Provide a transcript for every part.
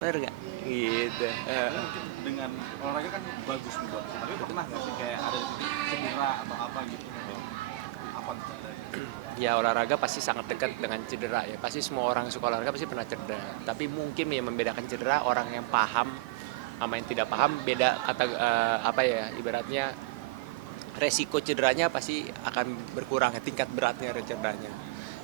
Bener nggak? Gitu, Tapi mungkin dengan olahraga kan bagus nih buat tapi pernah nggak sih kayak ada titik cedera atau apa gitu mungkin apa tuh ceritanya? Ya olahraga pasti sangat dekat dengan cedera ya, pasti semua orang suka olahraga pasti pernah cedera. Tapi mungkin yang membedakan cedera orang yang paham sama yang tidak paham beda kata, apa ya, ibaratnya resiko cederanya pasti akan berkurang ya, tingkat beratnya cederanya.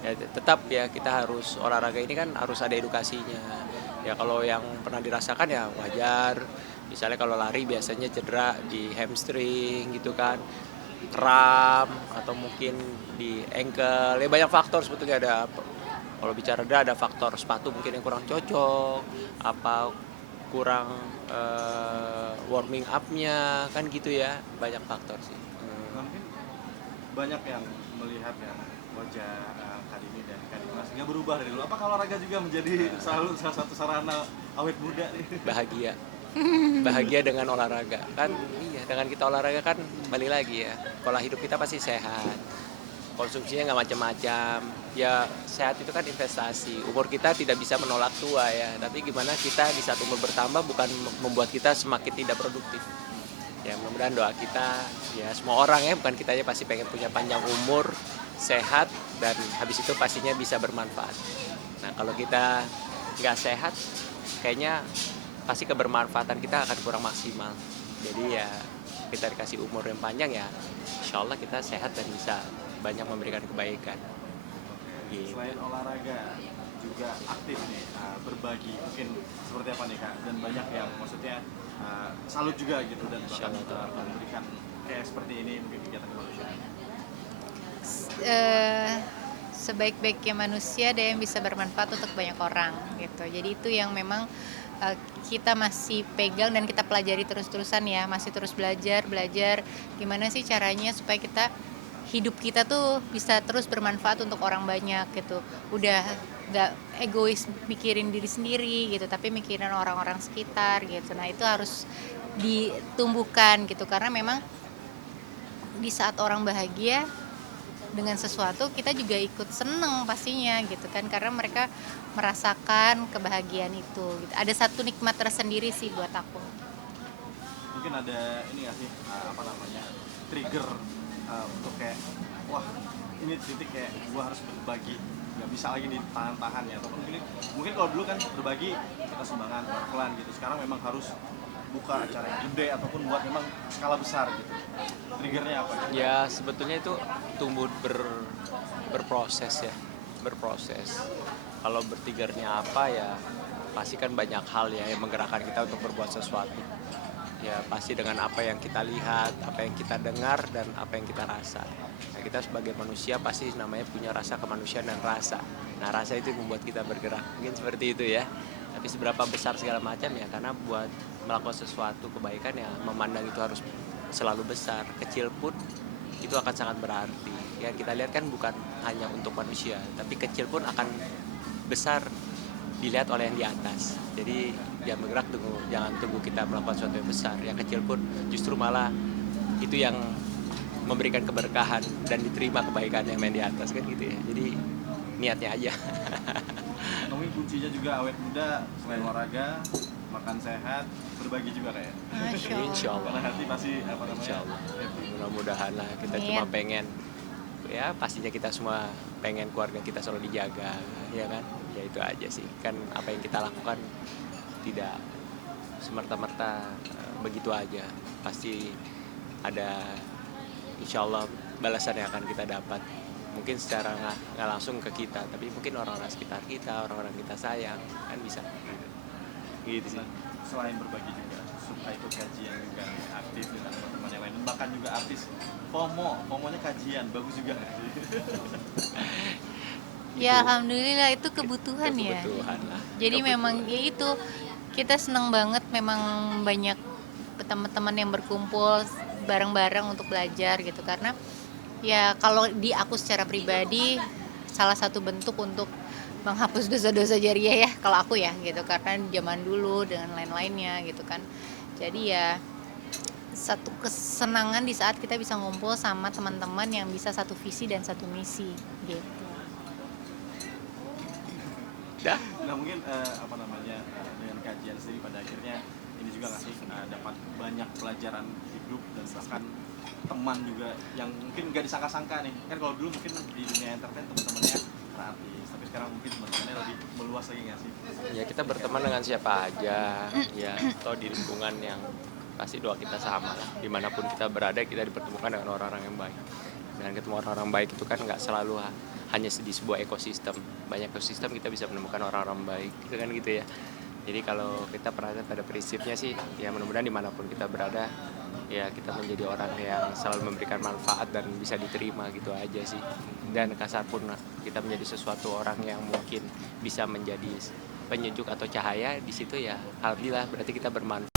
Ya tetap ya kita harus olahraga ini kan harus ada edukasinya. Ya kalau yang pernah dirasakan ya wajar. Misalnya kalau lari biasanya cedera di hamstring gitu kan, kram atau mungkin di ankle. Ya banyak faktor sebetulnya ada. Kalau bicara ada faktor sepatu mungkin yang kurang cocok, apa kurang warming up-nya kan gitu ya, banyak faktor sih. Nah mungkin banyak yang melihat ya wajah Kak Dini dan Kak Dimas nggak berubah dari dulu. Apakah olahraga juga menjadi selalu salah satu sarana awet muda nih? Bahagia, bahagia dengan olahraga kan, iya dengan kita olahraga kan balik lagi ya, pola hidup kita pasti sehat, konsumsinya nggak macam-macam ya. Sehat itu kan investasi, umur kita tidak bisa menolak tua ya, tapi gimana kita di saat umur bertambah bukan membuat kita semakin tidak produktif. Ya mudah-mudahan doa kita ya semua orang ya, bukan kita aja, pasti pengen punya panjang umur, sehat, dan habis itu pastinya bisa bermanfaat. Nah kalau kita nggak sehat kayaknya pasti kebermanfaatan kita akan kurang maksimal. Jadi ya kita dikasih umur yang panjang ya insya Allah kita sehat dan bisa banyak memberikan kebaikan Oke, gitu. selain olahraga juga aktif nih berbagi mungkin seperti apa nih Kak dan banyak yang maksudnya salut juga gitu dan Insya bahkan Allah memberikan kayak seperti ini mungkin kegiatan kemanusiaan. eh, Sebaik-baiknya manusia ada yang bisa bermanfaat untuk banyak orang gitu. Jadi itu yang memang eh, kita masih pegang dan kita pelajari terus-terusan ya, masih terus belajar belajar gimana sih caranya supaya hidup kita tuh bisa terus bermanfaat untuk orang banyak gitu. Udah nggak egois mikirin diri sendiri gitu, tapi mikirin orang-orang sekitar gitu. Nah itu harus ditumbuhkan gitu, karena memang di saat orang bahagia dengan sesuatu kita juga ikut seneng pastinya gitu kan, karena mereka merasakan kebahagiaan itu gitu. Ada satu nikmat tersendiri sih buat aku. Mungkin ada ini nggak sih apa namanya trigger untuk kayak wah ini titik kayak gua harus berbagi nggak bisa lagi ditahan-tahan ya ataupun mungkin kalau dulu kan berbagi kita sumbangan pelan-pelan gitu sekarang memang harus buka acara yang gede ataupun buat memang skala besar gitu triggernya apa gitu? ya. Sebetulnya itu tumbuh berproses ya, berproses. Kalau bertigernya apa ya, pasti kan banyak hal ya yang menggerakkan kita untuk berbuat sesuatu. Ya pasti dengan apa yang kita lihat, apa yang kita dengar, dan apa yang kita rasa. Nah, kita sebagai manusia pasti namanya punya rasa kemanusiaan dan rasa. Nah rasa itu yang membuat kita bergerak, mungkin seperti itu ya. Tapi seberapa besar segala macam ya, karena buat melakukan sesuatu kebaikan ya memandang itu harus selalu besar. Kecil pun itu akan sangat berarti. Ya kita lihat kan bukan hanya untuk manusia, tapi kecil pun akan besar dilihat oleh yang di atas. Jadi jangan bergerak, jangan tunggu kita melakukan sesuatu yang besar. Yang kecil pun justru malah itu yang memberikan keberkahan dan diterima kebaikan yang main di atas kan gitu ya. Jadi niatnya aja. Mungkin kuncinya juga awet muda selain olahraga makan sehat berbagi juga kayak Masya Insya Allah. karena Allah. hati pasti apa namanya Insya Allah. happy. Mudah-mudahan lah, kita Amin. cuma pengen ya pastinya kita semua pengen keluarga kita selalu dijaga ya kan. Ya itu aja sih kan, apa yang kita lakukan tidak semerta-merta begitu aja, pasti ada insya Allah balasan yang akan kita dapat, mungkin secara nggak langsung ke kita, tapi mungkin orang-orang sekitar kita, orang-orang kita sayang kan bisa gitu sih. Nah, selain berbagi juga suka ikut kajian juga aktif dengan teman-teman yang lain bahkan juga artis FOMO-nya kajian bagus juga nggak sih? Ya Itu alhamdulillah itu kebutuhan ya. kebutuhan lah, Jadi memang kebutuhan. ya itu, kita senang banget memang banyak teman-teman yang berkumpul bareng-bareng untuk belajar gitu, karena ya kalau di aku secara pribadi salah satu bentuk untuk menghapus dosa-dosa jariah ya kalau aku ya gitu, karena zaman dulu dengan lain-lainnya gitu kan. Jadi ya satu kesenangan di saat kita bisa ngumpul sama teman-teman yang bisa satu visi dan satu misi gitu. Dah. Nah mungkin apa namanya dengan kajian sendiri pada akhirnya ini juga nggak sih dapat banyak pelajaran hidup dan bahkan teman juga yang mungkin nggak disangka-sangka nih. Kan kalau dulu mungkin di dunia entertain teman-temannya artis, tapi sekarang mungkin teman-temannya lebih meluas lagi nggak sih? Ya kita berteman dengan siapa aja, ya atau di lingkungan yang pasti doa kita sama lah. Dimanapun kita berada, kita dipertemukan dengan orang-orang yang baik. Dan ketemu orang-orang baik itu kan nggak selalu hanya di sebuah ekosistem. Banyak ekosistem kita bisa menemukan orang-orang baik, gitu kan gitu ya. Jadi kalau kita berada pada prinsipnya sih, ya mudah-mudahan dimanapun kita berada, ya kita menjadi orang yang selalu memberikan manfaat dan bisa diterima gitu aja sih. Dan kasar pun kita menjadi sesuatu orang yang mungkin bisa menjadi penyejuk atau cahaya di situ ya, alhamdulillah berarti kita bermanfaat.